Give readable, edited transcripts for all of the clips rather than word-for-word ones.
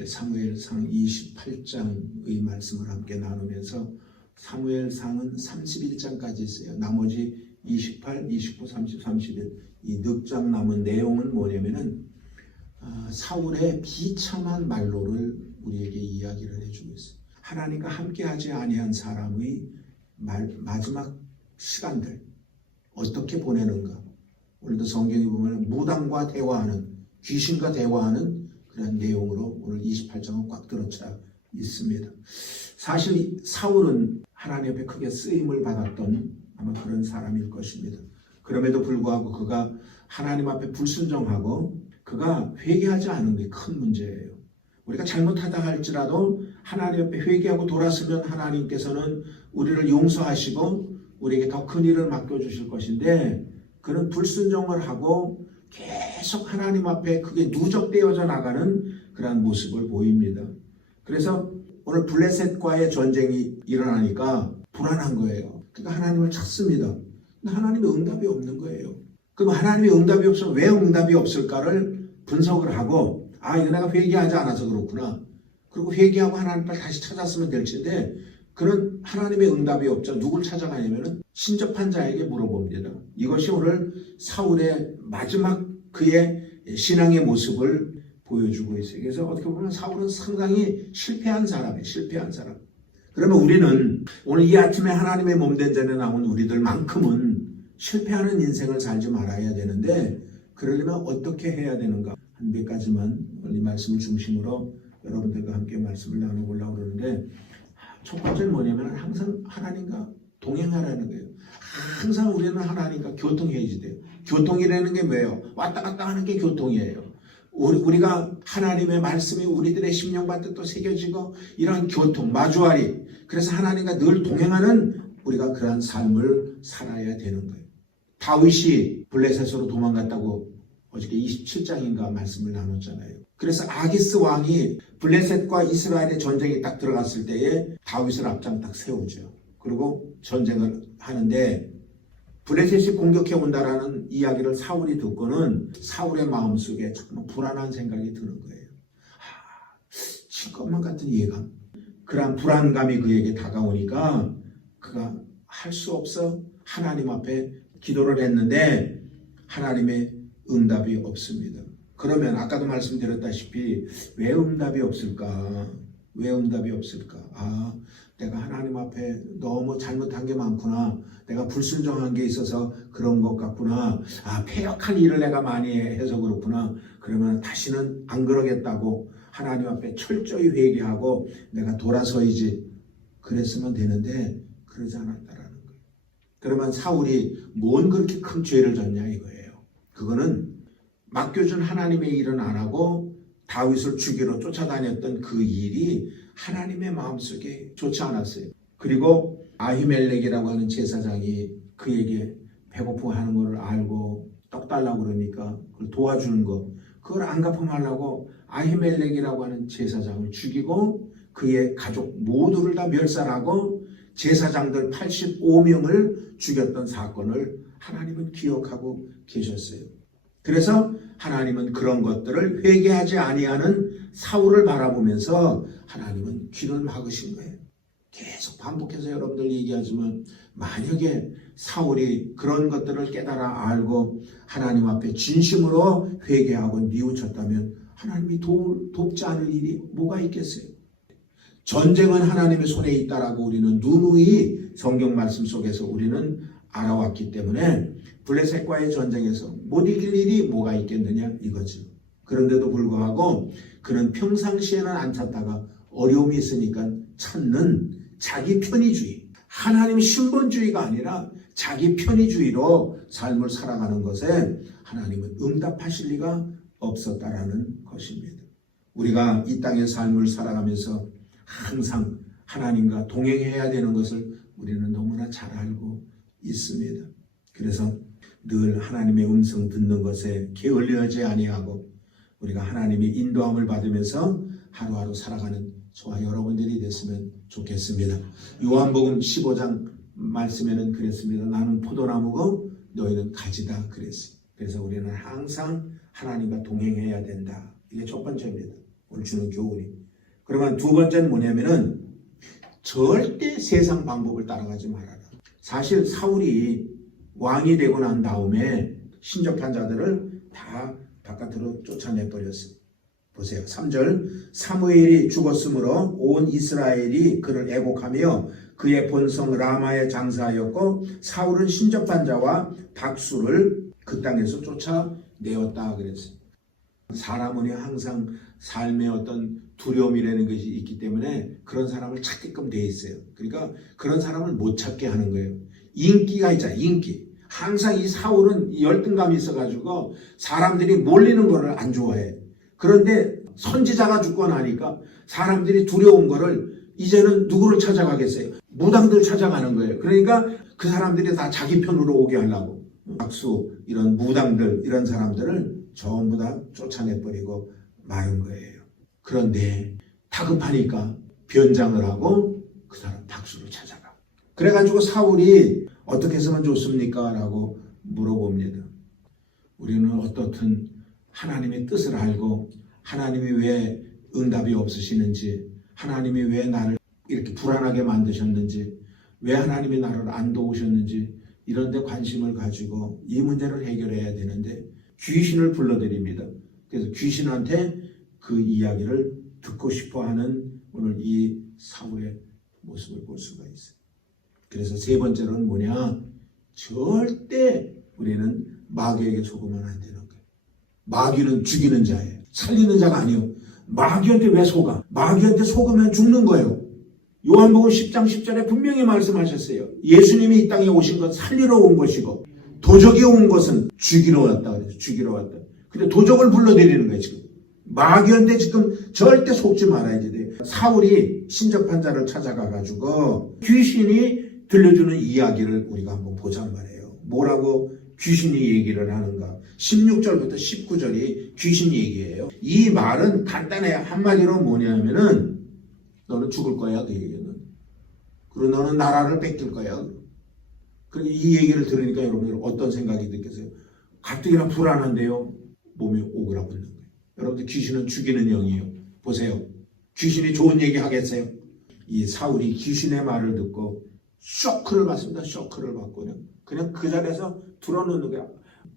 함께 사무엘상 28장의 말씀을 함께 나누면서 사무엘상은 31장까지 있어요. 나머지 28, 29, 30, 31 이 넉장 남은 내용은 뭐냐면은 사울의 비참한 말로를 우리에게 이야기를 해주고 있어요. 하나님과 함께하지 아니한 사람의 마지막 시간들 어떻게 보내는가. 오늘도 성경에 보면 무당과 대화하는, 귀신과 대화하는 그런 내용으로 오늘 28장은 꽉 들어차 있습니다. 사실 사울은 하나님 앞에 크게 쓰임을 받았던 아마 그런 사람일 것입니다. 그럼에도 불구하고 그가 하나님 앞에 불순종하고 그가 회개하지 않은 게 큰 문제예요. 우리가 잘못하다 할지라도 하나님 앞에 회개하고 돌아서면 하나님께서는 우리를 용서하시고 우리에게 더 큰 일을 맡겨주실 것인데 그는 불순종을 하고 계속 하나님 앞에 그게 누적되어져 나가는 그런 모습을 보입니다. 그래서 오늘 블레셋과의 전쟁이 일어나니까 불안한 거예요. 그러니까 하나님을 찾습니다. 근데 하나님의 응답이 없는 거예요. 그럼 하나님의 응답이 없으면 왜 응답이 없을까를 분석을 하고 이거 내가 회개하지 않아서 그렇구나. 그리고 회개하고 하나님을 다시 찾았으면 될 텐데 그런 하나님의 응답이 없죠. 누굴 찾아가냐면은 신접한 자에게 물어봅니다. 이것이 오늘 사울의 마지막 그의 신앙의 모습을 보여주고 있어요. 그래서 어떻게 보면 사울은 상당히 실패한 사람이에요. 실패한 사람. 그러면 우리는 오늘 이 아침에 하나님의 몸된 자리에 나온 우리들만큼은 실패하는 인생을 살지 말아야 되는데 그러려면 어떻게 해야 되는가? 한 몇 가지만 이 말씀을 중심으로 여러분들과 함께 말씀을 나눠보려고 그러는데 첫 번째는 뭐냐면 항상 하나님과 동행하라는 거예요. 항상 우리는 하나님과 교통해야지 돼요. 교통이라는 게 뭐예요? 왔다 갔다 하는 게 교통이에요. 우리가 하나님의 말씀이 우리들의 심령과 뜻도 새겨지고 이러한 교통, 마주하리. 그래서 하나님과 늘 동행하는 우리가 그러한 삶을 살아야 되는 거예요. 다윗이 블레셋으로 도망갔다고 어저께 27장인가 말씀을 나눴잖아요. 그래서 아기스 왕이 블레셋과 이스라엘의 전쟁이 딱 들어갔을 때에 다윗을 앞장 딱 세우죠. 그리고 전쟁을 하는데 블레셋이 공격해 온다라는 이야기를 사울이 듣고는 사울의 마음속에 정말 불안한 생각이 드는 거예요. 질 것만 같은 예감. 그러한 불안감이 그에게 다가오니까 그가 할 수 없어 하나님 앞에 기도를 했는데 하나님의 응답이 없습니다. 그러면 아까도 말씀드렸다시피 왜 응답이 없을까? 왜 응답이 없을까? 내가 하나님 앞에 너무 잘못한 게 많구나. 내가 불순종한 게 있어서 그런 것 같구나. 패역한 일을 내가 많이 해서 그렇구나. 그러면 다시는 안 그러겠다고 하나님 앞에 철저히 회개하고 내가 돌아서야지. 그랬으면 되는데 그러지 않았다라는 거예요. 그러면 사울이 뭔 그렇게 큰 죄를 졌냐 이거예요. 그거는 맡겨준 하나님의 일은 안 하고 다윗을 죽이러 쫓아다녔던 그 일이 하나님의 마음속에 좋지 않았어요. 그리고 아히멜렉이라고 하는 제사장이 그에게 배고프하는 것을 알고 떡 달라고 그러니까 그걸 도와주는 거 그걸 안 갚음하려고 아히멜렉이라고 하는 제사장을 죽이고 그의 가족 모두를 다 멸살하고 제사장들 85명을 죽였던 사건을 하나님은 기억하고 계셨어요. 그래서 하나님은 그런 것들을 회개하지 아니하는 사울을 바라보면서 하나님은 귀를 막으신 거예요. 계속 반복해서 여러분들 얘기하지만 만약에 사울이 그런 것들을 깨달아 알고 하나님 앞에 진심으로 회개하고 뉘우쳤다면 하나님이 돕지 않을 일이 뭐가 있겠어요? 전쟁은 하나님의 손에 있다라고 우리는 누누이 성경 말씀 속에서 우리는 알아왔기 때문에 블레셋과의 전쟁에서 못 이길 일이 뭐가 있겠느냐 이거죠. 그런데도 불구하고 그는 평상시에는 안 찾다가 어려움이 있으니까 찾는 자기 편의주의, 하나님 신본주의가 아니라 자기 편의주의로 삶을 살아가는 것에 하나님은 응답하실 리가 없었다라는 것입니다. 우리가 이 땅의 삶을 살아가면서 항상 하나님과 동행해야 되는 것을 우리는 너무나 잘 알고 있습니다. 그래서 늘 하나님의 음성 듣는 것에 게을리하지 아니하고 우리가 하나님의 인도함을 받으면서 하루하루 살아가는 저와 여러분들이 됐으면 좋겠습니다. 요한복음 15장 말씀에는 그랬습니다. 나는 포도나무고 너희는 가지다 그랬어요. 그래서 우리는 항상 하나님과 동행해야 된다. 이게 첫 번째입니다. 오늘 주는 교훈이. 그러면 두 번째는 뭐냐면은 절대 세상 방법을 따라가지 말아라. 사실 사울이 왕이 되고 난 다음에 신접한 자들을 다 바깥으로 쫓아내버렸어요. 보세요. 3절 사무엘이 죽었으므로 온 이스라엘이 그를 애곡하며 그의 본성 라마에 장사하였고 사울은 신접한 자와 박수를 그 땅에서 쫓아내었다 그랬어요. 사람은 항상 삶의 어떤 두려움이라는 것이 있기 때문에 그런 사람을 찾게끔 돼 있어요. 그러니까 그런 사람을 못 찾게 하는 거예요. 인기가 있잖아요. 인기. 항상 이 사울은 열등감이 있어가지고 사람들이 몰리는 거를 안 좋아해. 그런데 선지자가 죽고 나니까 사람들이 두려운 거를 이제는 누구를 찾아가겠어요? 무당들 찾아가는 거예요. 그러니까 그 사람들이 다 자기 편으로 오게 하려고 박수 이런 무당들 이런 사람들을 전부 다 쫓아내버리고 마는 거예요. 그런데 다급하니까 변장을 하고 그 사람 박수를 찾아가. 그래가지고 사울이 어떻게 했으면 좋습니까? 라고 물어봅니다. 우리는 어떻든 하나님의 뜻을 알고 하나님이 왜 응답이 없으시는지, 하나님이 왜 나를 이렇게 불안하게 만드셨는지, 왜 하나님이 나를 안 도우셨는지 이런 데 관심을 가지고 이 문제를 해결해야 되는데 귀신을 불러드립니다. 그래서 귀신한테 그 이야기를 듣고 싶어하는 오늘 이 사울의 모습을 볼 수가 있어요. 그래서 세 번째로는 뭐냐? 절대 우리는 마귀에게 속으면 안 되는 거예요. 마귀는 죽이는 자예요. 살리는 자가 아니에요. 마귀한테 왜 속아? 마귀한테 속으면 죽는 거예요. 요한복음 10장 10절에 분명히 말씀하셨어요. 예수님이 이 땅에 오신 건 살리러 온 것이고 도적이 온 것은 죽이러 왔다 그래서 죽이러 왔다. 근데 도적을 불러들이는 거예요 지금. 마귀한테 지금 절대 속지 말아야 돼요. 사울이 신접한 자를 찾아가가지고 귀신이 들려주는 이야기를 우리가 한번 보자는 말이에요. 뭐라고 귀신이 얘기를 하는가? 16절부터 19절이 귀신 얘기예요. 이 말은 간단해요. 한마디로 뭐냐면은 너는 죽을 거야 그 얘기는. 그리고 너는 나라를 뺏길 거야. 그러니까 이 얘기를 들으니까 여러분들 어떤 생각이 드겠어요? 가뜩이나 불안한데요. 몸이 오그라붙는 거예요. 여러분들 귀신은 죽이는 영이에요. 보세요. 귀신이 좋은 얘기 하겠어요? 이 사울이 귀신의 말을 듣고 쇼크를 받습니다. 쇼크를 받고 그냥 그 자리에서 들어놓는 거야.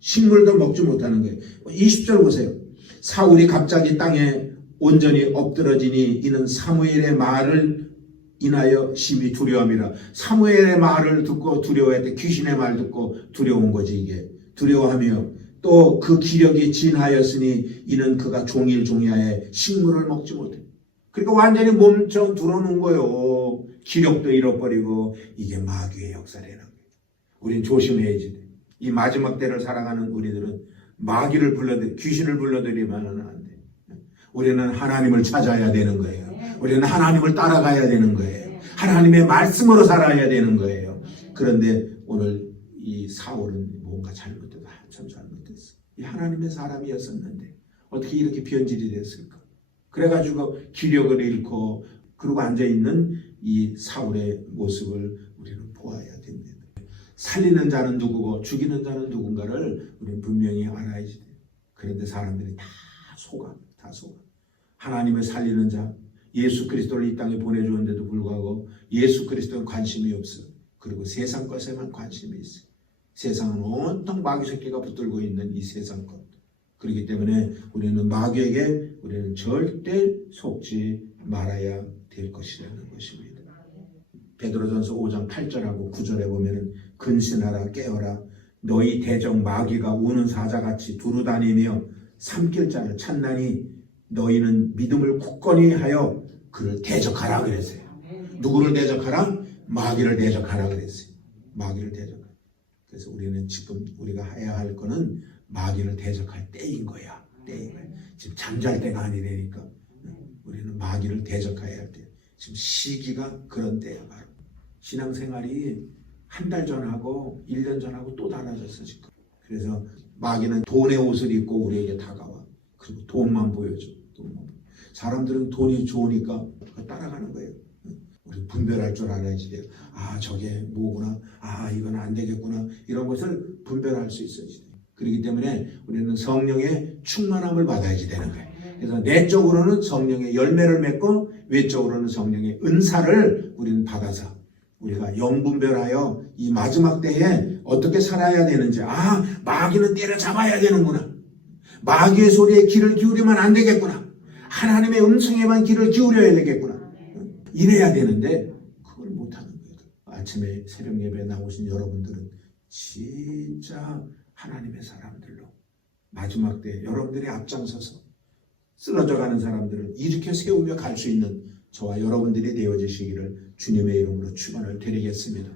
식물도 먹지 못하는 거예요. 20절 보세요. 사울이 갑자기 땅에 온전히 엎드러지니 이는 사무엘의 말을 인하여 심히 두려움이라. 사무엘의 말을 듣고 두려워했대. 귀신의 말 듣고 두려운 거지 이게. 두려워하며 또 그 기력이 진하였으니 이는 그가 종일종야에 식물을 먹지 못해. 그러니까 완전히 몸처럼 들어놓은 거예요. 기력도 잃어버리고. 이게 마귀의 역사라는 거예요. 우린 조심해야지 돼. 이 마지막 때를 살아가는 우리들은 마귀를 불러들이 귀신을 불러들이면 안 돼. 우리는 하나님을 찾아야 되는 거예요. 우리는 하나님을 따라가야 되는 거예요. 하나님의 말씀으로 살아야 되는 거예요. 그런데 오늘 이 사울은 뭔가 잘못됐다. 한참 잘못됐어. 이 하나님의 사람이었었는데 어떻게 이렇게 변질이 됐을까? 그래가지고 기력을 잃고 그러고 앉아있는 이 사울의 모습을 우리는 보아야 됩니다. 살리는 자는 누구고 죽이는 자는 누군가를 우리는 분명히 알아야지 돼요. 그런데 사람들이 다 속아. 하나님을 살리는 자, 예수 그리스도를 이 땅에 보내주었는데도 불구하고 예수 그리스도는 관심이 없어. 그리고 세상 것에만 관심이 있어. 세상은 온통 마귀 새끼가 붙들고 있는 이 세상 것. 그렇기 때문에 우리는 마귀에게 우리는 절대 속지 말아야 될 것이라는 것입니다. 베드로전서 5장 8절하고 9절에 보면은 근신하라 깨어라 너희 대적 마귀가 우는 사자같이 두루다니며 삼킬 자를 찾나니 너희는 믿음을 굳건히 하여 그를 대적하라 그랬어요. 누구를 대적하라? 마귀를 대적하라 그랬어요. 마귀를 대적하라. 그래서 우리는 지금 우리가 해야 할 거는 마귀를 대적할 때인 거야. 때인 거야. 지금 잠잘 때가 아니라니까. 우리는 마귀를 대적해야 할 때. 지금 시기가 그런 때야 바로. 신앙생활이 한 달 전하고 1년 전하고 또 달라졌어 지금. 그래서 마귀는 돈의 옷을 입고 우리에게 다가와. 그리고 돈만 보여줘. 사람들은 돈이 좋으니까 따라가는 거예요. 우리 분별할 줄 알아야지 돼요. 아 저게 뭐구나. 아 이건 안 되겠구나. 이런 것을 분별할 수 있어야지 돼요. 그렇기 때문에 우리는 성령의 충만함을 받아야지 되는 거예요. 그래서 내적으로는 성령의 열매를 맺고 외적으로는 성령의 은사를 우리는 받아서 우리가 영분별하여 이 마지막 때에 어떻게 살아야 되는지, 마귀는 때려잡아야 되는구나. 마귀의 소리에 귀를 기울이면 안 되겠구나. 하나님의 음성에만 귀를 기울여야 되겠구나. 이래야 되는데 그걸 못하는 거예요. 아침에 새벽 예배에 나오신 여러분들은 진짜 하나님의 사람들로 마지막 때 여러분들이 앞장서서 쓰러져가는 사람들을 일으켜 세우며 갈 수 있는 저와 여러분들이 되어지시기를 주님의 이름으로 축원을 드리겠습니다.